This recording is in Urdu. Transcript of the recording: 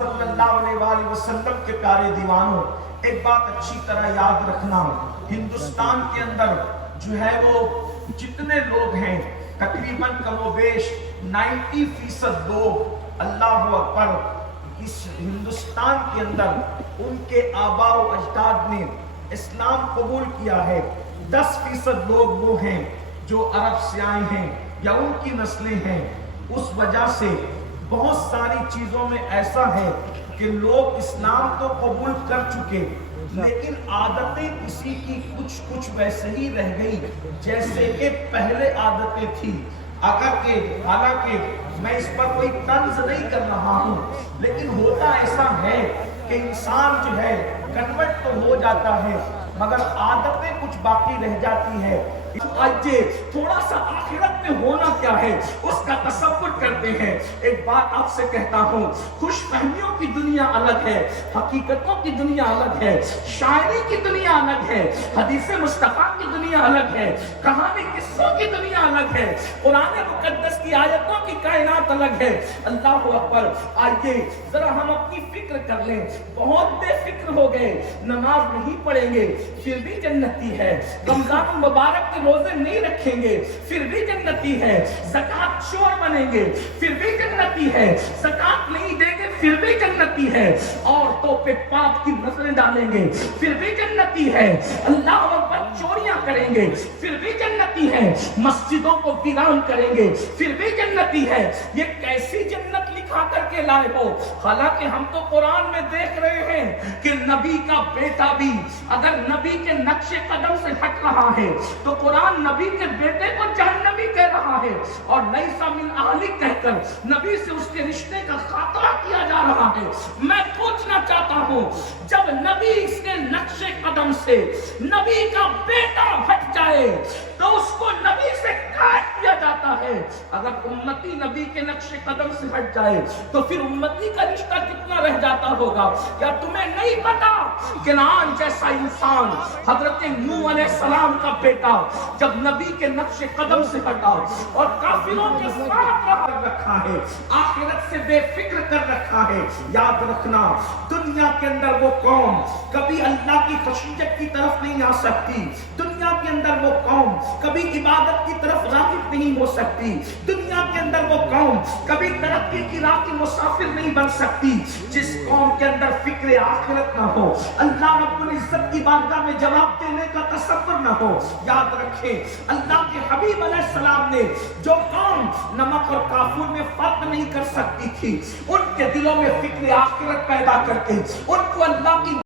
صلی اللہ علیہ وآلہ وسلم کے پیارے دیوانوں، ایک بات اچھی طرح یاد رکھنا، ہندوستان کے اندر جو ہے وہ جتنے لوگ ہیں تقریباً کم و بیش 90% لوگ اللہ اکبر اس ہندوستان کے اندر ان کے آباء و اجداد نے اسلام قبول کیا ہے۔ 10% لوگ وہ ہیں جو عرب سے آئے ہیں یا ان کی نسلیں ہیں۔ اس وجہ سے بہت ساری چیزوں میں ایسا ہے کہ لوگ اسلام تو قبول کر چکے لیکن عادتیں کسی کی کچھ ویسے ہی رہ گئی جیسے کہ پہلے عادتیں تھی۔ حالانکہ میں اس پر کوئی طنز نہیں کر رہا ہوں، لیکن ہوتا ایسا ہے کہ انسان جو ہے کنورٹ تو ہو جاتا ہے مگر عادتیں کچھ باقی رہ جاتی ہے۔ آئیے تھوڑا سا آخرت میں ہونا کیا ہے اس کا تصور کرتے ہیں۔ ایک بات آپ سے کہتا ہوں، خوش فہمیوں کی دنیا الگ ہے، حقیقتوں کی دنیا الگ ہے، شاعری کی دنیا الگ ہے، حدیث مصطفیٰ کی دنیا الگ ہے، کہانی قصوں کی دنیا الگ ہے، قرآن مقدس کی آیتوں کی کائنات الگ ہے۔ اللہ اکبر۔ آئیے ذرا ہم اپنی فکر کر لیں، بہت بے فکر ہو گئے، نماز نہیں پڑھیں گے پھر بھی جنتی ہے، رمضان المبارک کے روزے نہیں رکھیں گے پھر بھی جنتی ہے، زکوٰۃ چور بنیں گے پھر بھی جنتی ہے، زکوٰۃ نہیں دیں گے پھر بھی جنتی ہے، عورتوں پہ پاپ کی نظریں ڈالیں گے پھر بھی جنتی ہے، اللہ اکبر چوریاں کریں گے پھر بھی جنتی ہے، مسجدوں کو ویران کریں گے پھر بھی جنتی ہے۔ یہ کیسی جنت لکھا کر کے لائے ہو؟ حالانکہ ہم تو قرآن میں دیکھ رہے ہیں کہ نبی کا بیٹا بھی اگر نبی کے نقش قدم سے ہٹ رہا ہے تو قرآن نبی کے بیٹے کو جہنمی کہہ رہا ہے، اور لیس من اہلک کہہ کر نبی سے اس کے رشتے کا خاتمہ کیا جا رہا ہے۔ میں پوچھنا چاہتا ہوں، جب نبی اس کے نقش قدم سے نبی کا بیٹا ہٹ جائے تو اس کو نبی سے کاٹ دیا جاتا ہے، اگر امتی نبی کے نقش قدم سے ہٹ جائے تو پھر امتی کا رشتہ کتنا رہ جاتا ہوگا؟ کیا تمہیں نہیں پتا کنعان جیسا انسان حضرت نوح علیہ السلام کا بیٹا جب نبی کے نقش قدم سے ہٹا اور کافروں کے ساتھ رکھا ہے، آخرت سے بے فکر کر رکھا ہے۔ یاد رکھنا، دنیا کے اندر وہ قوم کبھی اللہ کی خشیت کی طرف نہیں آ سکتی، دنیا کے اندر وہ قوم کبھی عبادت کی طرف راغب نہیں ہو سکتی، دنیا کے اندر وہ قوم کبھی ترقی کی راہ کی مسافر نہیں بن سکتی جس قوم کے اندر فکر آخرت نہ ہو، اللہ رب العزت کی بارگاہ میں جواب دینے کا تصور نہ ہو۔ یاد رکھیں، اللہ کے حبیب علیہ السلام نے جو قوم نمک اور کافور میں فرق نہیں کر سکتی تھی، ان کے دلوں میں فکر آخرت پیدا کر کے ان کو اللہ کی